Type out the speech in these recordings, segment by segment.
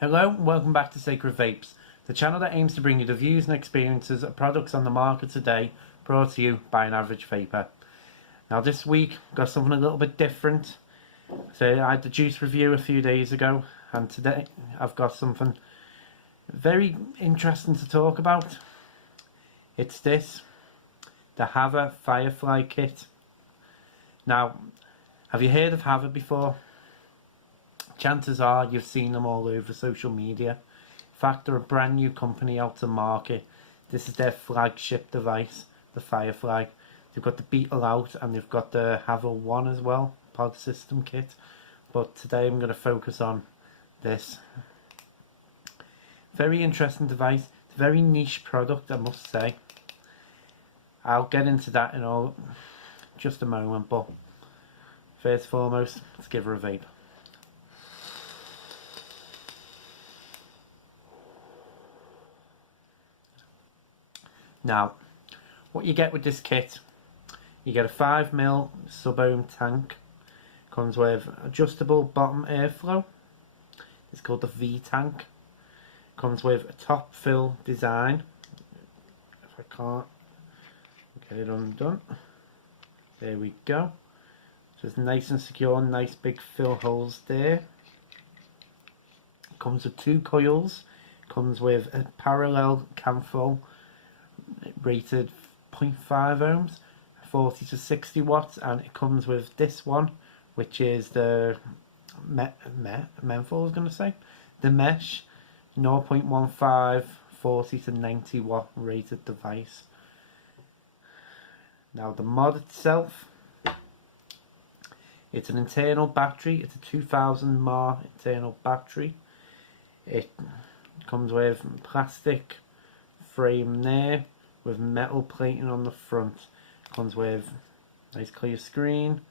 Hello and welcome back to Sacred Vapes, the channel that aims to bring you the views and experiences of products on the market today, brought to you by an average vaper. Now this week, got something a little bit different. So I had the juice review a few days ago, and today I've got something very interesting to talk about. It's this, the Hava Firefly kit. Now, have you heard of Hava before? Chances are you've seen them all over social media. In fact, they're a brand new company out to market. This is their flagship device, the Firefly. They've got the Beetle out and they've got the Hava 1 as well, pod system kit. But today I'm going to focus on this. Very interesting device. It's a very niche product, I must say. I'll get into that in just a moment, but first and foremost, let's give her a vape. Now, what you get with this kit, you get a 5mm sub-ohm tank. Comes with adjustable bottom airflow. It's called the V tank. Comes with a top fill design. If I can't get it undone. There we go. So it's nice and secure, nice big fill holes there. Comes with 2 coils. Comes with a parallel camphor rated 0.5 ohms, 40 to 60 watts, and it comes with this one, which is the menthol, I was going to say, the mesh 0.15 40 to 90 watt rated device. Now the mod itself, it's an internal battery. It's a 2000 mAh internal battery. It comes with plastic frame there with metal plating on the front. Comes with a nice clear screen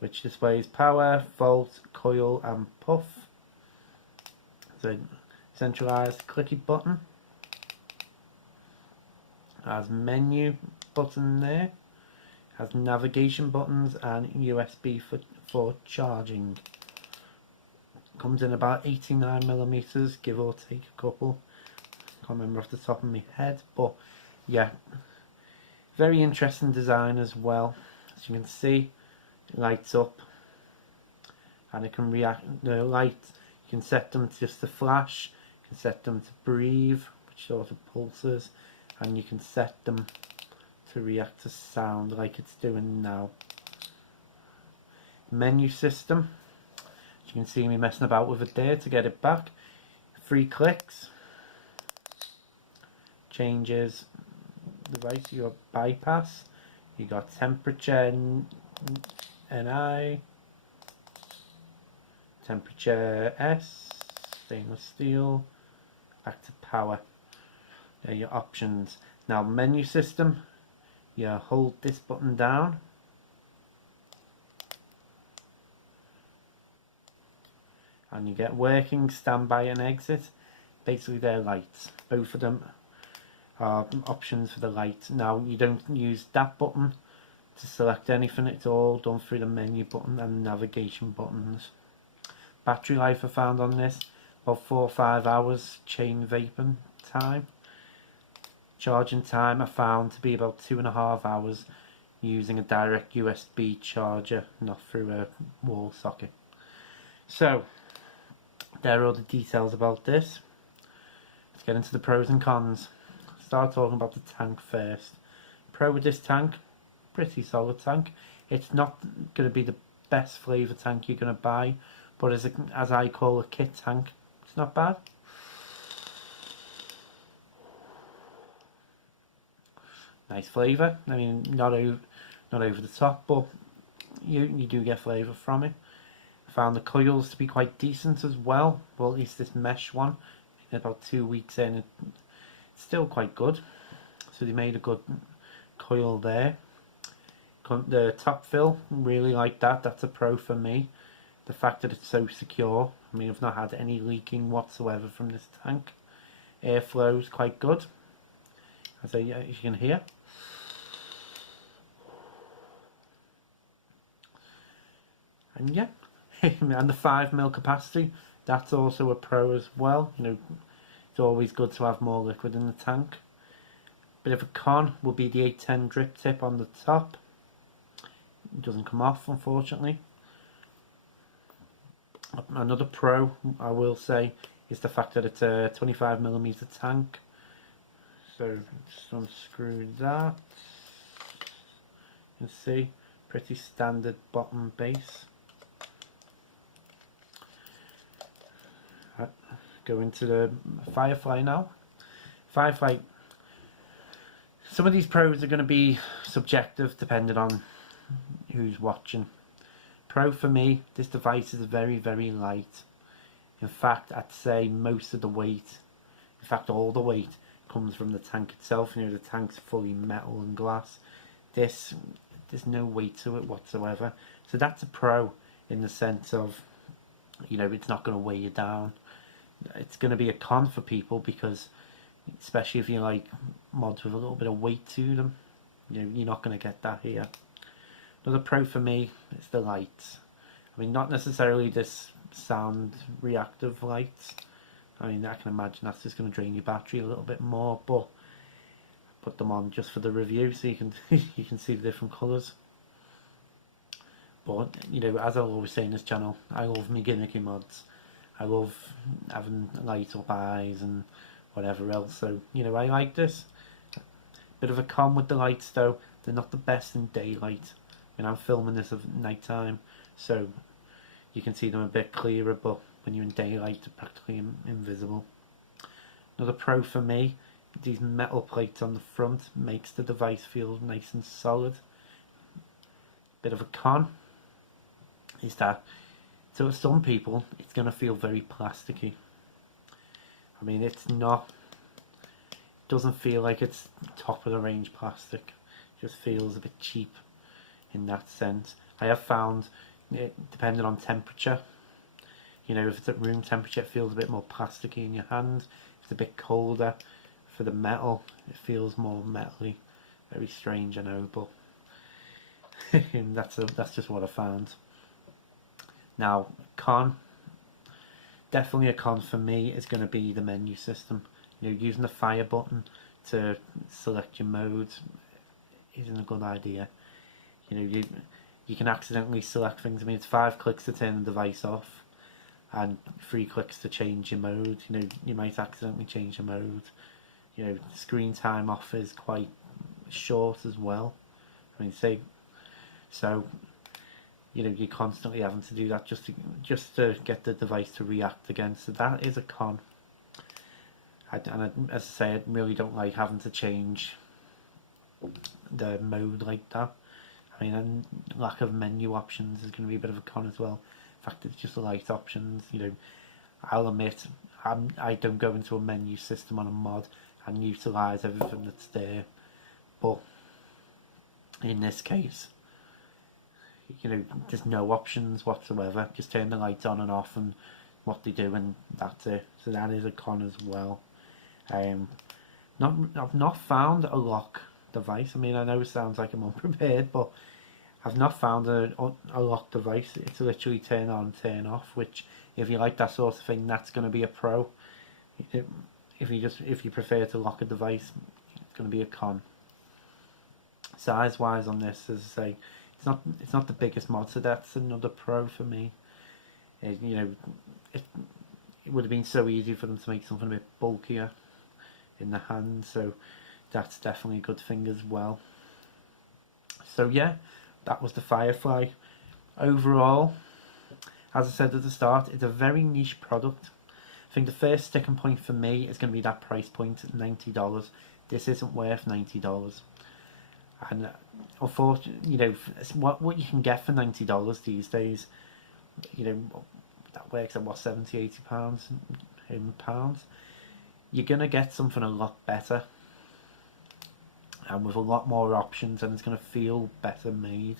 which displays power, volt, coil and puff. There's a centralized clicky button. Has menu button there. Has navigation buttons and USB for charging. Comes in about 89mm, give or take a couple. Can't remember off the top of my head, but yeah, very interesting design as well. As you can see, it lights up and it can react. The light, you can set them just to flash, you can set them to breathe, which sort of pulses, and you can set them to react to sound like it's doing now. Menu system, as you can see me messing about with it there to get it back. 3 clicks. Changes device. You got bypass, you got temperature NI, temperature S, stainless steel, back to power. There are your options. Now menu system, you hold this button down and you get working, standby and exit. Basically they're lights, both of them are options for the light. Now you don't use that button to select anything, it's all done through the menu button and navigation buttons. Battery life I found on this, about 4 or 5 hours chain vaping time. Charging time I found to be about 2.5 hours using a direct USB charger, not through a wall socket. So there are all the details about this. Let's get into the pros and cons. Start talking about the tank first. Pro with this tank, pretty solid tank. It's not going to be the best flavour tank you're going to buy, but as I call a kit tank, it's not bad. Nice flavour. I mean, not over the top, but you do get flavour from it. I found the coils to be quite decent as well. Well, at least this mesh one. About 2 weeks in, it's still quite good. So they made a good coil there. The top fill, really like that. That's a pro for me. The fact that it's so secure. I mean, I've not had any leaking whatsoever from this tank. Airflow is quite good, as you can hear. And yeah, and the 5mm capacity That's also a pro as well. You know, it's always good to have more liquid in the tank. Bit of a con will be the 810 drip tip on the top. It doesn't come off, unfortunately. Another pro, I will say, is the fact that it's a 25mm tank. So just unscrew that. You can see, pretty standard bottom base. Go into the Firefly now. Firefly, some of these pros are going to be subjective depending on who's watching. Pro for me, this device is very, very light. In fact, I'd say most of the weight, in fact all the weight, comes from the tank itself. You know, the tank's fully metal and glass. There's no weight to it whatsoever. So that's a pro in the sense of, you know, it's not going to weigh you down. It's going to be a con for people because, especially if you like mods with a little bit of weight to them, you know, you're not going to get that here. Another pro for me is the lights. I mean, not necessarily this sound reactive lights. I mean, I can imagine that's just going to drain your battery a little bit more, but I put them on just for the review so you can you can see the different colours. But, you know, as I always say in this channel, I love me gimmicky mods. I love having light up eyes and whatever else, so, you know, I like this. Bit of a con with the lights though, they're not the best in daylight. You know, I'm filming this at night time, so you can see them a bit clearer, but when you're in daylight, they're practically invisible. Another pro for me, these metal plates on the front makes the device feel nice and solid. Bit of a con is that to some people it's going to feel very plasticky. I mean, it's not, it doesn't feel like it's top of the range plastic. It just feels a bit cheap in that sense. I have found it, depending on temperature, you know, if it's at room temperature it feels a bit more plasticky in your hand. If it's a bit colder, for the metal it feels more metally. Very strange, I know, but that's just what I found. Now, con, definitely a con for me is going to be the menu system. You know, using the fire button to select your mode isn't a good idea. You know, you can accidentally select things. I mean, it's 5 clicks to turn the device off and 3 clicks to change your mode. You know, you might accidentally change your mode. You know, screen time off is quite short as well. I mean, say, so, you know, you're constantly having to do that just to get the device to react again. So that is a con. As I say, I really don't like having to change the mode like that. I mean, and lack of menu options is going to be a bit of a con as well. In fact, it's just the light options. You know, I'll admit I don't go into a menu system on a mod and utilise everything that's there. But in this case, you know, there's no options whatsoever. Just turn the lights on and off and what they do, and that's it. So that is a con as well. I've not found a lock device. I mean, I know it sounds like I'm unprepared, but I've not found a lock device. It's literally turn on, turn off, which if you like that sort of thing, that's going to be a pro. If you prefer to lock a device, it's going to be a con. Size wise on this, as I say, it's not the biggest mod, so that's another pro for me. You know, it would have been so easy for them to make something a bit bulkier in the hand, so that's definitely a good thing as well. So yeah, that was the Firefly. Overall, as I said at the start, it's a very niche product. I think the first sticking point for me is going to be that price point at $90. This isn't worth $90. And unfortunately, you know, what you can get for $90 these days, you know, that works at what, 70, 80 pounds in pounds. You're gonna get something a lot better and with a lot more options, and it's gonna feel better made.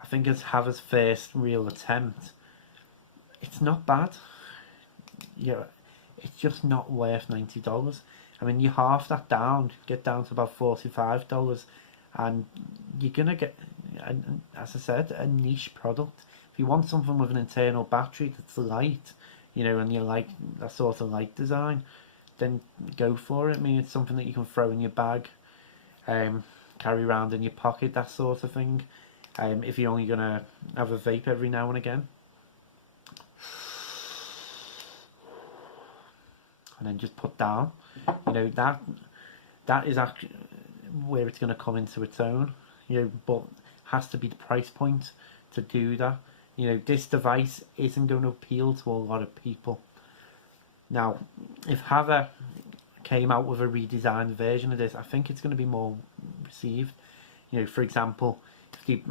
I think it's Hava's first real attempt. It's not bad. You know, it's just not worth $90. I mean, you half that down, get down to about $45, and you're gonna get, as I said, a niche product. If you want something with an internal battery that's light you know, and you like that sort of light design, then go for it. I mean, it's something that you can throw in your bag, carry around in your pocket, that sort of thing. If you're only gonna have a vape every now and again, and then just put down, you know, that is actually where it's going to come into its own, you know, but has to be the price point to do that. You know, this device isn't going to appeal to a lot of people. Now, if Hava came out with a redesigned version of this, I think it's going to be more received. You know, for example, if they,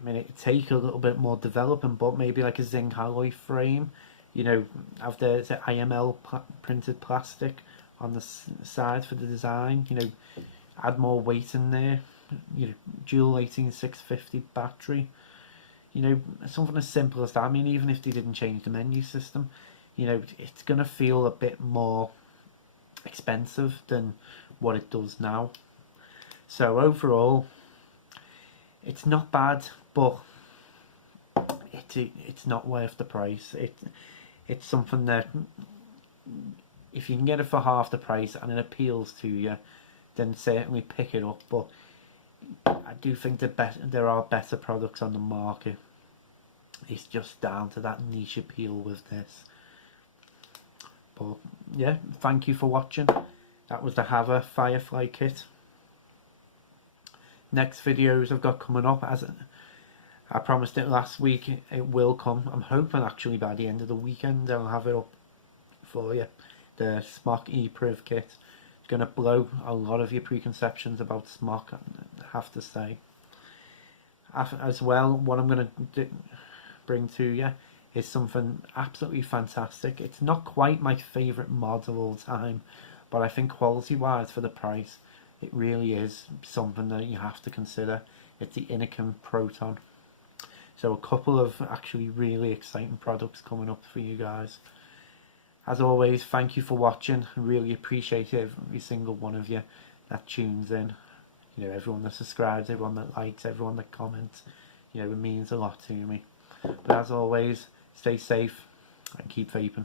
I mean, it'd take a little bit more developing, but maybe like a zinc alloy frame, you know, have the IML printed plastic on the side for the design, you know, add more weight in there, you know, dual 18650 battery, you know, something as simple as that. I mean, even if they didn't change the menu system, you know, it's going to feel a bit more expensive than what it does now. So overall, it's not bad, but it's not worth the price. It's something that if you can get it for half the price and it appeals to you, then certainly pick it up. But I do think that there are better products on the market. It's just down to that niche appeal with this. But yeah, thank you for watching. That was the Hava Firefly kit. Next videos I've got coming up, as I promised it last week, it will come. I'm hoping actually by the end of the weekend I'll have it up for you. The Smok ePriv kit. It's going to blow a lot of your preconceptions about Smok, I have to say. As well, what I'm going to bring to you is something absolutely fantastic. It's not quite my favourite mod of all time, but I think quality wise for the price, it really is something that you have to consider. It's the Inikin Proton. So a couple of actually really exciting products coming up for you guys. As always, thank you for watching. I really appreciate every single one of you that tunes in. You know, everyone that subscribes, everyone that likes, everyone that comments. You know, it means a lot to me. But as always, stay safe and keep vaping.